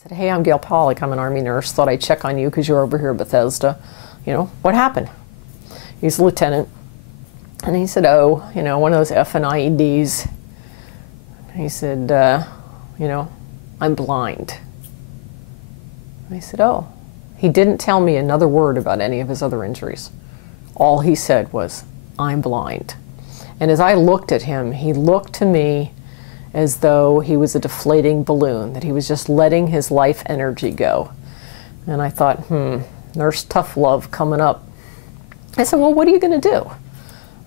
Said, hey, I'm Gale Pollock. I'm an Army nurse. Thought I'd check on you because you're over here at Bethesda. You know, what happened? He's a lieutenant. And he said, oh, you know, one of those F and IEDs. He said, you know, I'm blind. I said, oh. He didn't tell me another word about any of his other injuries. All he said was, I'm blind. And as I looked at him, he looked to me as though he was a deflating balloon, that he was just letting his life energy go. And I thought, nurse tough love coming up. I said, well, what are you going to do?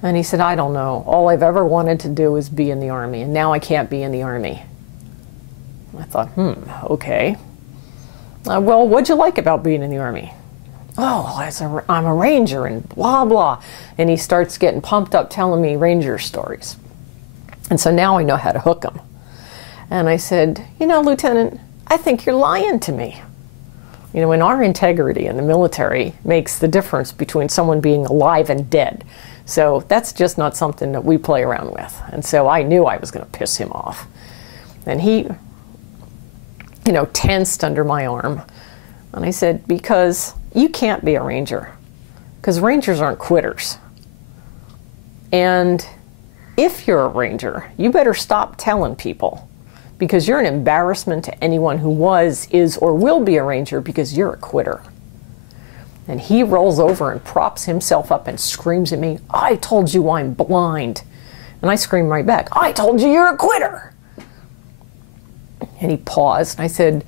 And he said, I don't know. All I've ever wanted to do is be in the Army, and now I can't be in the Army. I thought, okay. Well, what'd you like about being in the Army? Oh, I'm a Ranger and blah, blah. And he starts getting pumped up telling me Ranger stories. And so now I know how to hook him. And I said, you know, Lieutenant, I think you're lying to me. You know, and our integrity in the military makes the difference between someone being alive and dead. So that's just not something that we play around with. And so I knew I was going to piss him off. And he, you know, tensed under my arm. And I said, because you can't be a Ranger. Because Rangers aren't quitters. And if you're a Ranger, you better stop telling people, because you're an embarrassment to anyone who was, is, or will be a Ranger, because you're a quitter. And he rolls over and props himself up and screams at me, I told you I'm blind. And I scream right back, I told you you're a quitter. And he paused, and I said,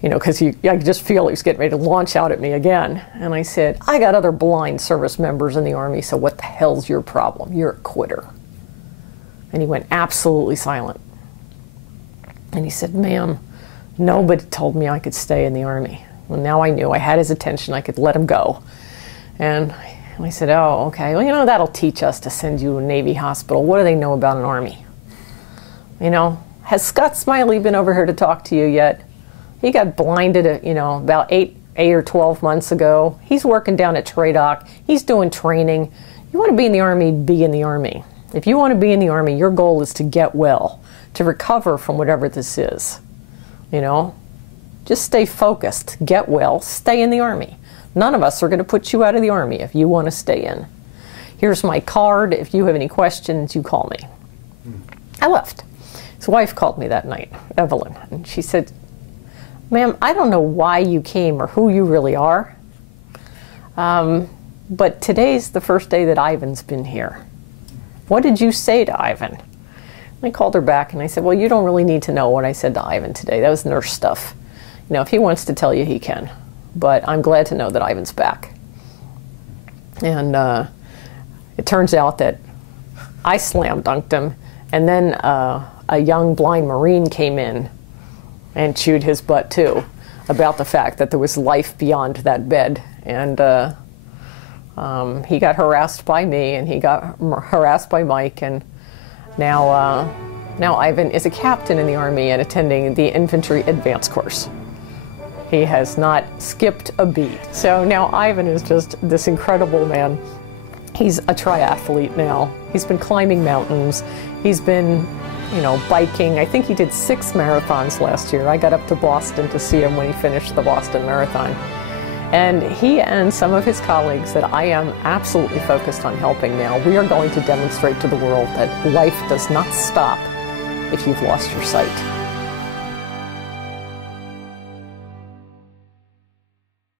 you know, because I could just feel he was getting ready to launch out at me again. And I said, I got other blind service members in the Army, so what the hell's your problem? You're a quitter. And he went absolutely silent. And he said, ma'am, nobody told me I could stay in the Army. Well, now I knew I had his attention. I could let him go. And I said, oh, okay. Well, you know, that'll teach us to send you to a Navy hospital. What do they know about an Army? You know, has Scott Smiley been over here to talk to you yet? He got blinded, you know, about 8 or 12 months ago. He's working down at TRADOC. He's doing training. You want to be in the Army, be in the Army. If you want to be in the Army, your goal is to get well, to recover from whatever this is. You know, just stay focused, get well, stay in the Army. None of us are going to put you out of the Army if you want to stay in. Here's my card. If you have any questions, you call me. I left. His wife called me that night, Evelyn, and she said, ma'am, I don't know why you came or who you really are, but today's the first day that Ivan's been here. What did you say to Ivan? And I called her back and I said, well, you don't really need to know what I said to Ivan today. That was nurse stuff. You know, if he wants to tell you, he can. But I'm glad to know that Ivan's back. And it turns out that I slam dunked him, and then a young blind Marine came in and chewed his butt too about the fact that there was life beyond that bed. And he got harassed by me, and he got harassed by Mike, and now Ivan is a captain in the Army and attending the infantry advance course. He has not skipped a beat. So now Ivan is just this incredible man. He's a triathlete now. He's been climbing mountains. He's been, you know, biking. I think he did 6 marathons last year. I got up to Boston to see him when he finished the Boston Marathon. And he and some of his colleagues that I am absolutely focused on helping now, we are going to demonstrate to the world that life does not stop if you've lost your sight.